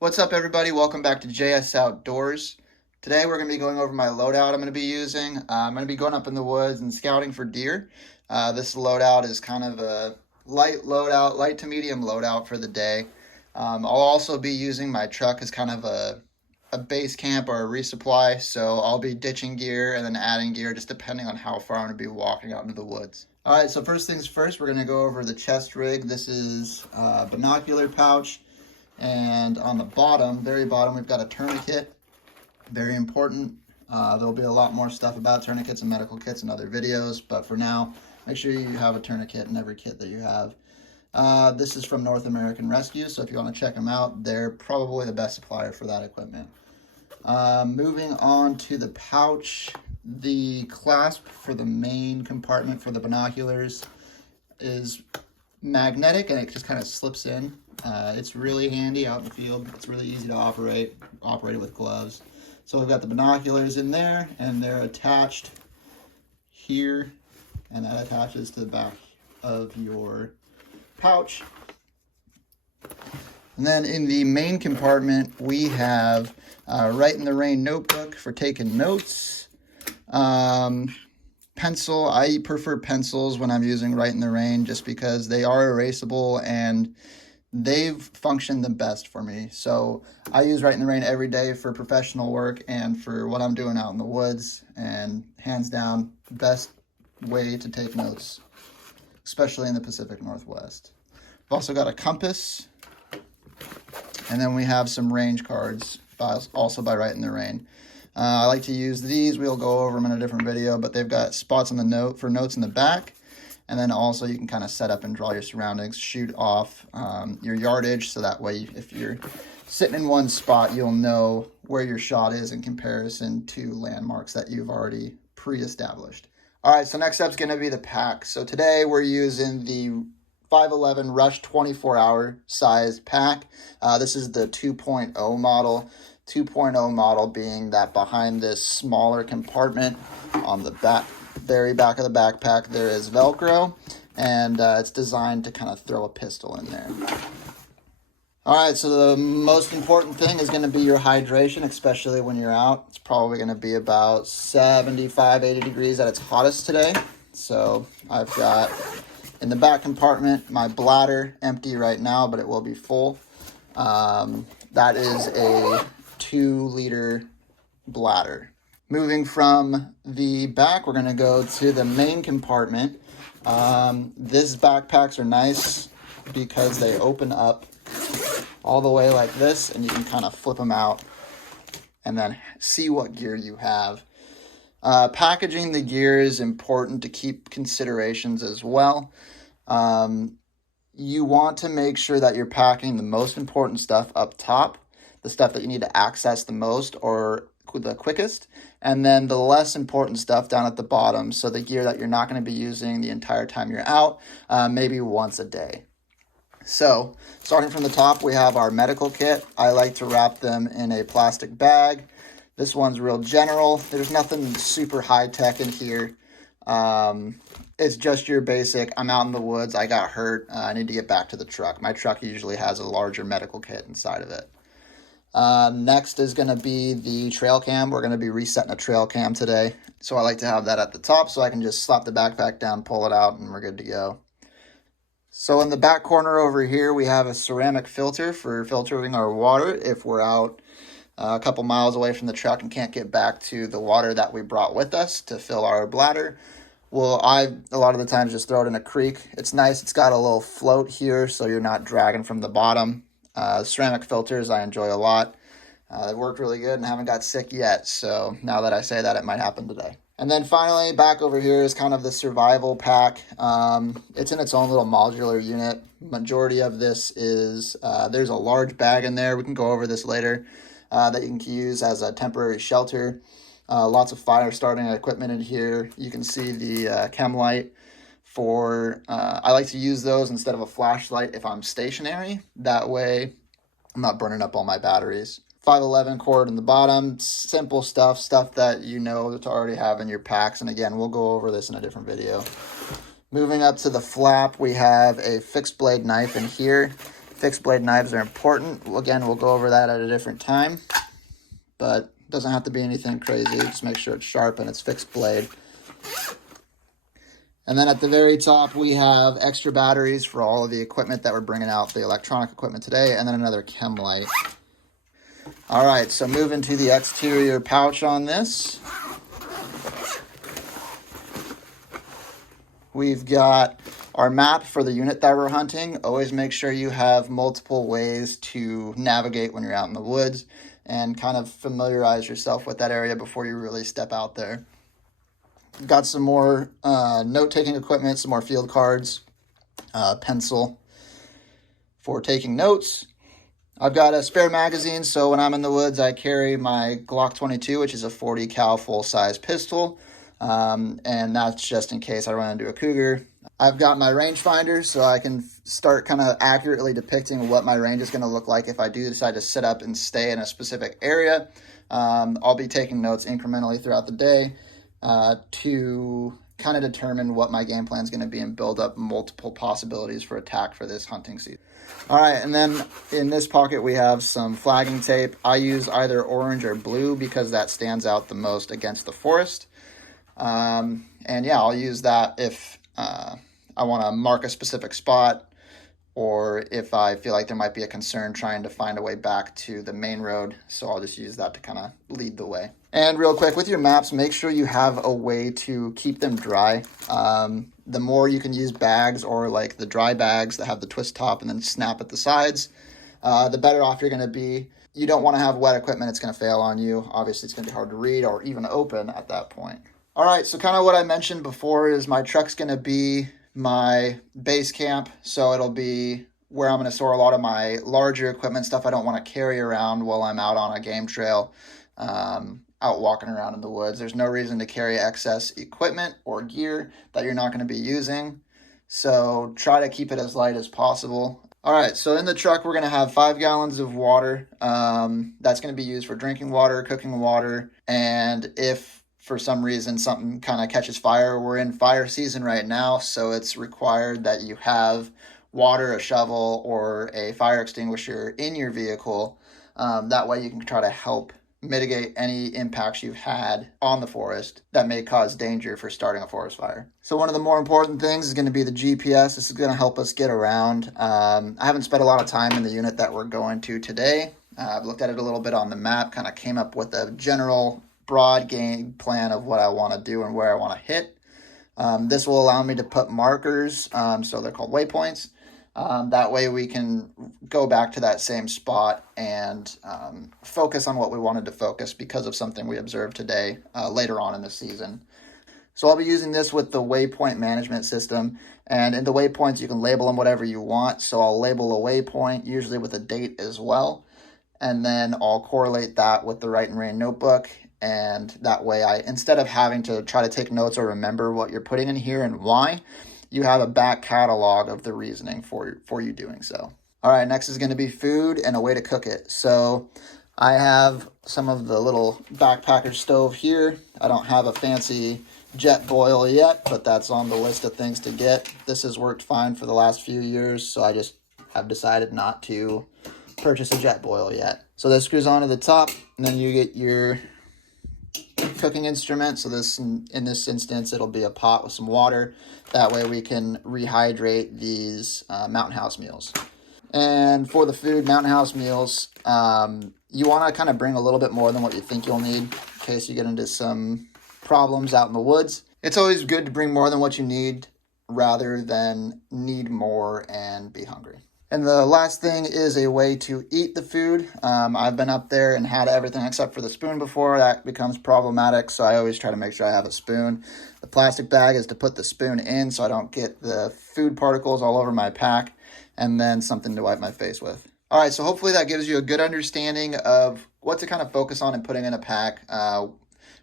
What's up, everybody? Welcome back to JS Outdoors. Today we're going to be going over my loadout I'm going to be using. I'm going to be going up in the woods and scouting for deer. This loadout is kind of a light loadout, light to medium loadout for the day. I'll also be using my truck as kind of a base camp or a resupply, so I'll be ditching gear and then adding gear just depending on how far I'm going to be walking out into the woods. Alright, so first things first, we're going to go over the chest rig. This is a binocular pouch. And on the bottom, very bottom, we've got a tourniquet. Very important. There'll be a lot more stuff about tourniquets and medical kits in other videos, but for now, make sure you have a tourniquet in every kit that you have. This is from North American Rescue, so if you want to check them out, they're probably the best supplier for that equipment. Moving on to the pouch, the clasp for the main compartment for the binoculars is magnetic and it just kind of slips in. It's really handy out in the field. It's really easy to operate it with gloves. So we've got the binoculars in there and they're attached here, and that attaches to the back of your pouch. And then in the main compartment we have Write in the Rain notebook for taking notes. Pencil, I prefer pencils when I'm using Write in the Rain just because they are erasable and they've functioned the best for me. So I use Write in the Rain every day for professional work and for what I'm doing out in the woods, and hands down, best way to take notes, especially in the Pacific Northwest. I've also got a compass, and then we have some range cards, also by Write in the Rain. I like to use these. We'll go over them in a different video, but they've got spots on the note for notes in the back. And then also you can kind of set up and draw your surroundings, shoot off your yardage. So that way, if you're sitting in one spot, you'll know where your shot is in comparison to landmarks that you've already pre-established. All right, so next up is going to be the pack. So today we're using the 511 Rush 24-hour size pack. This is the 2.0 model. 2.0 model being that behind this smaller compartment on the back, very back of the backpack, there is Velcro, and it's designed to kind of throw a pistol in there. All right, so the most important thing is going to be your hydration, especially when you're out. It's probably going to be about 75, 80 degrees at its hottest today. So I've got in the back compartment my bladder empty right now, but it will be full. That is a 2-liter bladder. Moving from the back, we're going to go to the main compartment. These backpacks are nice because they open up all the way like this, and you can kind of flip them out and then see what gear you have. Packaging the gear is important to keep considerations as well. You want to make sure that you're packing the most important stuff up top, the stuff that you need to access the most or the quickest, and then the less important stuff down at the bottom, so the gear that you're not going to be using the entire time you're out, maybe once a day. So starting from the top, we have our medical kit. I like to wrap them in a plastic bag. This one's real general. There's nothing super high-tech in here. It's just your basic, I'm out in the woods, I got hurt, I need to get back to the truck. My truck usually has a larger medical kit inside of it. Next is going to be the trail cam. We're going to be resetting a trail cam today. So I like to have that at the top so I can just slap the backpack down, pull it out, and we're good to go. So in the back corner over here, we have a ceramic filter for filtering our water if we're out a couple miles away from the truck and can't get back to the water that we brought with us to fill our bladder. Well, I a lot of the times just throw it in a creek. It's nice. It's got a little float here so you're not dragging from the bottom. Ceramic filters I enjoy a lot. They've worked really good and haven't got sick yet. So now that I say that, it might happen today. And then finally, back over here is kind of the survival pack. It's in its own little modular unit. Majority of this is, there's a large bag in there. We can go over this later that you can use as a temporary shelter. Lots of fire starting equipment in here. You can see the chem light. I like to use those instead of a flashlight if I'm stationary. That way I'm not burning up all my batteries. 511 cord in the bottom, simple stuff that you know to already have in your packs. And again, we'll go over this in a different video. Moving up to the flap, we have a fixed blade knife in here. Fixed blade knives are important. Again, we'll go over that at a different time, but it doesn't have to be anything crazy. Just make sure it's sharp and it's fixed blade. And then at the very top, we have extra batteries for all of the equipment that we're bringing out, the electronic equipment today, and then another chem light. All right, so moving to the exterior pouch on this. We've got our map for the unit that we're hunting. Always make sure you have multiple ways to navigate when you're out in the woods and kind of familiarize yourself with that area before you really step out there. Got some more note-taking equipment, some more field cards, pencil for taking notes. I've got a spare magazine, so when I'm in the woods, I carry my Glock 22, which is a 40 cal full-size pistol, and that's just in case I run into a cougar. I've got my rangefinder, so I can start kind of accurately depicting what my range is going to look like if I do decide to sit up and stay in a specific area. I'll be taking notes incrementally throughout the day to kind of determine what my game plan is going to be and build up multiple possibilities for attack for this hunting season. All right, and then in this pocket we have some flagging tape. I use either orange or blue because that stands out the most against the forest. And yeah, I'll use that if I want to mark a specific spot, or if I feel like there might be a concern trying to find a way back to the main road. So I'll just use that to kind of lead the way. And real quick, with your maps, make sure you have a way to keep them dry. The more you can use bags or like the dry bags that have the twist top and then snap at the sides, the better off you're going to be. You don't want to have wet equipment. It's going to fail on you. Obviously, it's going to be hard to read or even open at that point. All right, so kind of what I mentioned before is my truck's going to be my base camp. So it'll be where I'm going to store a lot of my larger equipment, stuff I don't want to carry around while I'm out on a game trail, out walking around in the woods. There's no reason to carry excess equipment or gear that you're not going to be using. So try to keep it as light as possible. All right, so in the truck, we're going to have 5 gallons of water. That's going to be used for drinking water, cooking water, and if for some reason something kind of catches fire, we're in fire season right now, so it's required that you have water, a shovel, or a fire extinguisher in your vehicle. That way you can try to help mitigate any impacts you've had on the forest that may cause danger for starting a forest fire. So one of the more important things is going to be the GPS. This is going to help us get around. I haven't spent a lot of time in the unit that we're going to today. I've looked at it a little bit on the map, kind of came up with a general broad game plan of what I want to do and where I want to hit. This will allow me to put markers, so they're called waypoints. That way we can go back to that same spot and focus on what we wanted to focus because of something we observed today later on in the season. So I'll be using this with the waypoint management system, and in the waypoints you can label them whatever you want. So I'll label a waypoint, usually with a date as well, and then I'll correlate that with the Write and Rain notebook. And that way instead of having to try to take notes or remember what you're putting in here and why, you have a back catalog of the reasoning for you doing so. All right, next is going to be food and a way to cook it. So I have some of the little backpacker stove here. I don't have a fancy jet boil yet, but that's on the list of things to get. This has worked fine for the last few years, so I just have decided not to purchase a jet boil yet. So this screws onto the top, and then you get your cooking instrument. So this, in this instance, it'll be a pot with some water. That way we can rehydrate these Mountain House meals. And for the food, Mountain House meals, you want to kind of bring a little bit more than what you think you'll need in case you get into some problems out in the woods. It's always good to bring more than what you need rather than need more and be hungry. And the last thing is a way to eat the food. I've been up there and had everything except for the spoon before. That becomes problematic, so I always try to make sure I have a spoon. The plastic bag is to put the spoon in so I don't get the food particles all over my pack, and then something to wipe my face with. All right, so hopefully that gives you a good understanding of what to kind of focus on and putting in a pack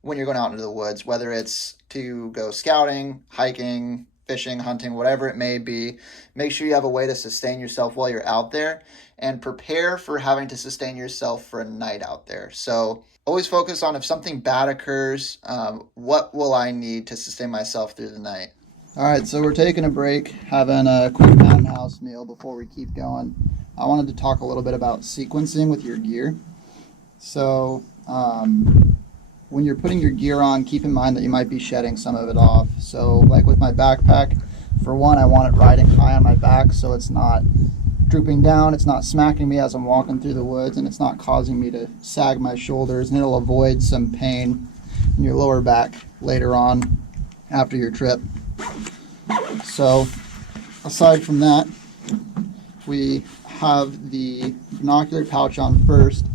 when you're going out into the woods, whether it's to go scouting, hiking, fishing, hunting, whatever it may be. Make sure you have a way to sustain yourself while you're out there and prepare for having to sustain yourself for a night out there. So always focus on if something bad occurs, what will I need to sustain myself through the night? All right, so we're taking a break, having a quick Mountain House meal before we keep going. I wanted to talk a little bit about sequencing with your gear. So, when you're putting your gear on, keep in mind that you might be shedding some of it off. So, like with my backpack, for one, I want it riding high on my back so it's not drooping down, it's not smacking me as I'm walking through the woods, and it's not causing me to sag my shoulders, and it'll avoid some pain in your lower back later on after your trip. So, aside from that, we have the binocular pouch on first.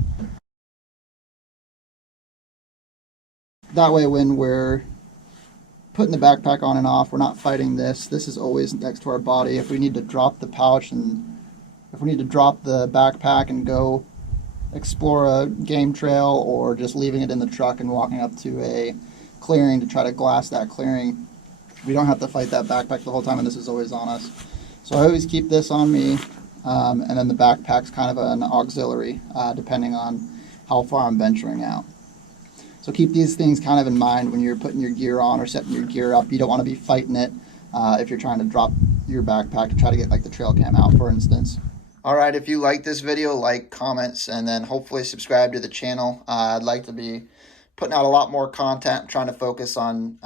That way, when we're putting the backpack on and off, we're not fighting this. This is always next to our body. If we need to drop the pouch and if we need to drop the backpack and go explore a game trail, or just leaving it in the truck and walking up to a clearing to try to glass that clearing, we don't have to fight that backpack the whole time, and this is always on us. So I always keep this on me, and then the backpack's kind of an auxiliary, depending on how far I'm venturing out. So keep these things kind of in mind when you're putting your gear on or setting your gear up. You don't want to be fighting it if you're trying to drop your backpack to try to get like the trail cam out, for instance. All right, if you like this video, like, comments, and then hopefully subscribe to the channel. I'd like to be putting out a lot more content, trying to focus on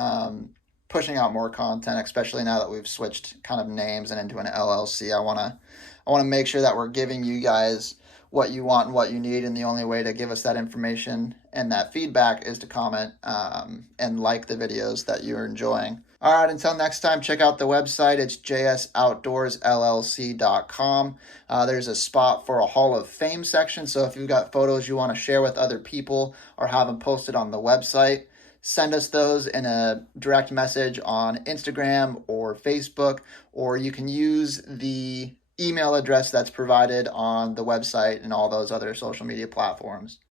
pushing out more content, especially now that we've switched kind of names and into an LLC. I want to make sure that we're giving you guys what you want and what you need, and the only way to give us that information and that feedback is to comment and like the videos that you're enjoying. All right, until next time, check out the website. It's jsoutdoorsllc.com. There's a spot for a Hall of Fame section, so if you've got photos you want to share with other people or have them posted on the website, send us those in a direct message on Instagram or Facebook, or you can use the email address that's provided on the website and all those other social media platforms.